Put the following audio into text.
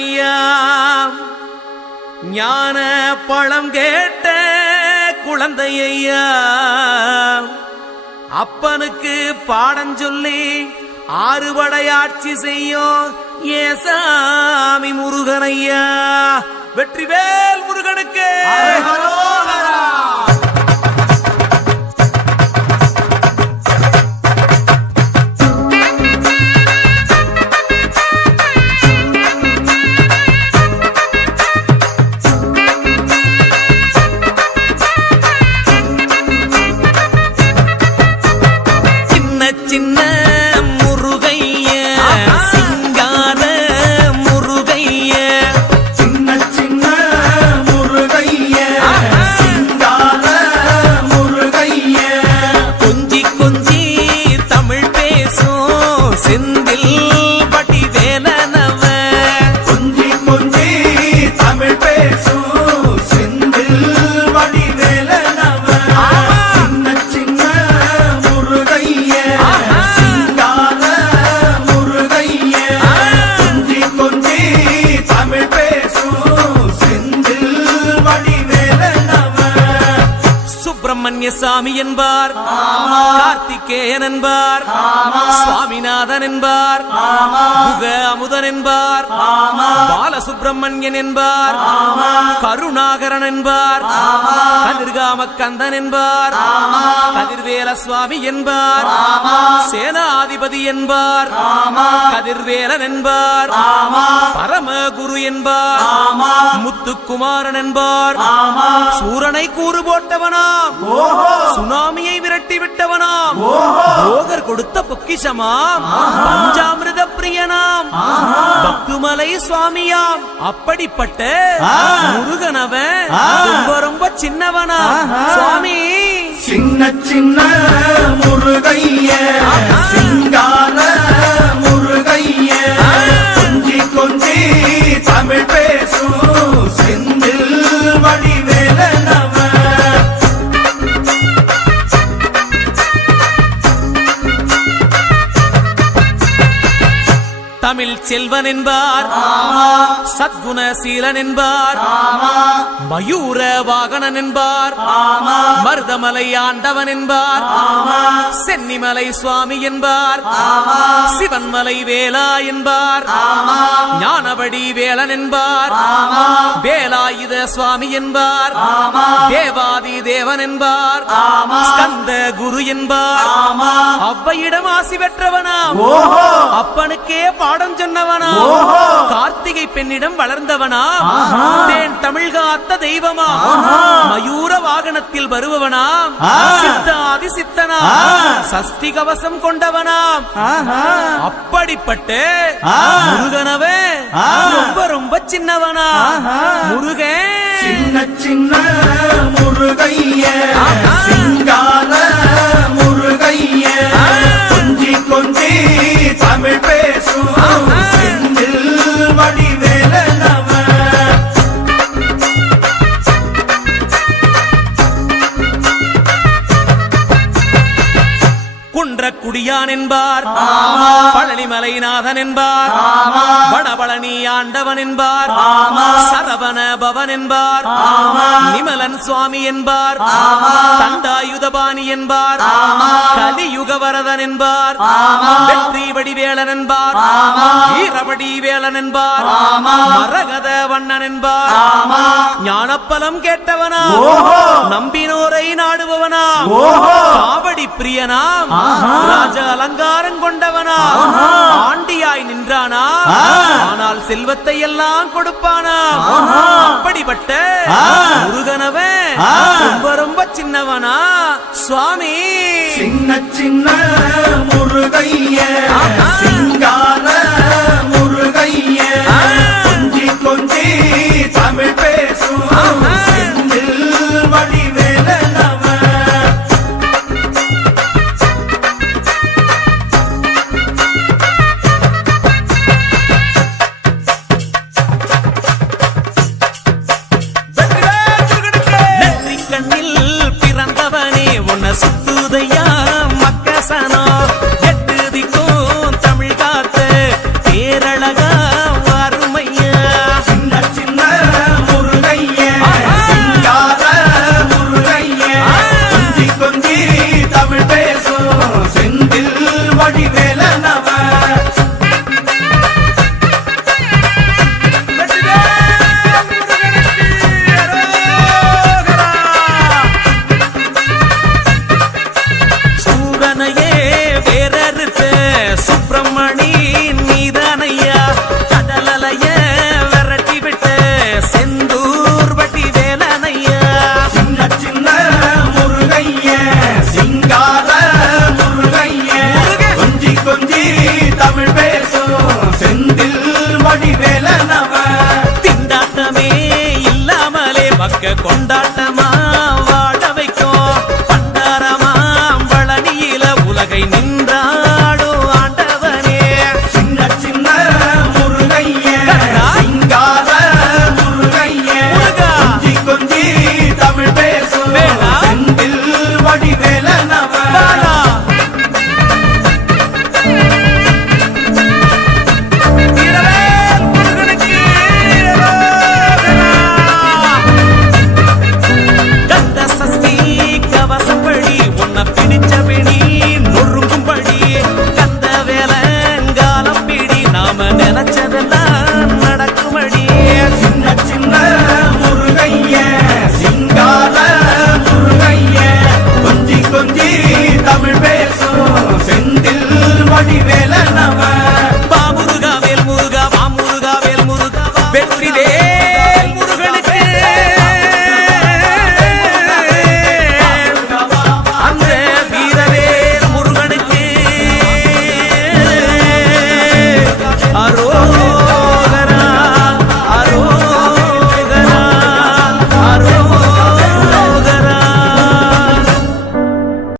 முருகனையா ஞான பழம் கேட்ட குழந்தையா அப்பனுக்கு பாடம் சொல்லி ஆறுபடையாட்சி செய்யும் ஏசாமி முருகனையா. வெற்றிவேல் முருகனுக்கு சாமி என்பார், கார்த்திகேயன் என்பார், சுவாமிநாதன் என்பார், முக அமுதன் என்பார், பாலசுப்பிரமணியன் என்பார், கருணாகரன் என்பார், கதிர்காம கந்தன் என்பார், கதிர்வேல சுவாமி என்பார், சேனாதிபதி என்பார், கதிர்வேலன் என்பார், பரமகுரு என்பார், முத்துக்குமாரன் என்பார், சூரனை கூறு போட்டவனாம், சுனாமியை விரட்டி விட்டவனாம், போகர் கொடுத்த பொக்கிஷமாம், பஞ்சாமிர்த பிரியனாம், பக்துமலை சுவாமியாம். அப்படிப்பட்ட முருகனவன் ரொம்ப ரொம்ப சின்னவனா சுவாமி. சின்ன சின்ன முருகைய சிங்கார முருகைய கொஞ்சி கொஞ்சி தமிழ் பேசும் செந்தில் வடிவேலனவ. தமிழ் செல்வன் என்பார், சத்குணசீலன் என்பார், மயூர வாகனன் என்பார், மருதமலை ஆண்டவன் என்பார், சென்னிமலை சுவாமி என்பார், சிவன்மலை வேலா என்பார், ஞானவடி வேலன் என்பார், வேலாயுத சுவாமி என்பார், தேவாதி தேவன் என்பார், ஸ்கந்த குரு என்பார், அவ்வையிடம் ஆசி பெற்றவனாம், அப்பனுக்கே பாடம் சொன்னவனா, கார்த்திகை பெண்ணிடம் வளர்ந்தவனா, தேன் தமிழ் காத்த தெய்வமா, மயூர வாகனத்தில் வருபவனாம், சித்தாதி சித்தனா, சஷ்டி கவசம் கொண்டவனாம். அப்படிப்பட்ட முருகனவே ரொம்ப ரொம்ப சின்னவனா முருகன். சின்ன சின்ன முருகைய சிங்கார முருகைய கொஞ்சி கொஞ்சி தமிழ் பேசும் செந்தில் வடிவேலனவ. குன்றக்குடியான் என்பார், பழனிமலைநாதன் என்பார், வடபழனி ஆண்டவன் என்பார், சரவண பவன் என்பார், நிமலன் சுவாமி என்பார், தண்டாயுதபாணி என்பார், கலியுகவரதன் என்பார், வெற்றி வடிவேலன் என்பார், வீரவடி வேலன் என்பார், மரகத வண்ணன் என்பார், ஞானப்பலம் கேட்டவனா, நம்பினோரை நாடுபவனா, காவடி பிரியனாம், ராஜ அலங்காரம் கொண்டவனா, ஆண்டியாய் நின்றானா, ஆனால் செல்வத்தை எல்லாம் கொடுப்பானா. அப்படிப்பட்ட முருகனவன் ரொம்ப ரொம்ப சின்னவனா சுவாமி. சின்ன சின்ன முருகைய சிங்கார முருகைய கொஞ்சி கொஞ்சி தமிழ் பேசும் செந்தில் வடிவேலனவ. சுத்துதையா மக்கசனோ எட்டு திக்கும் தமிழ் கொண்டாட்டமா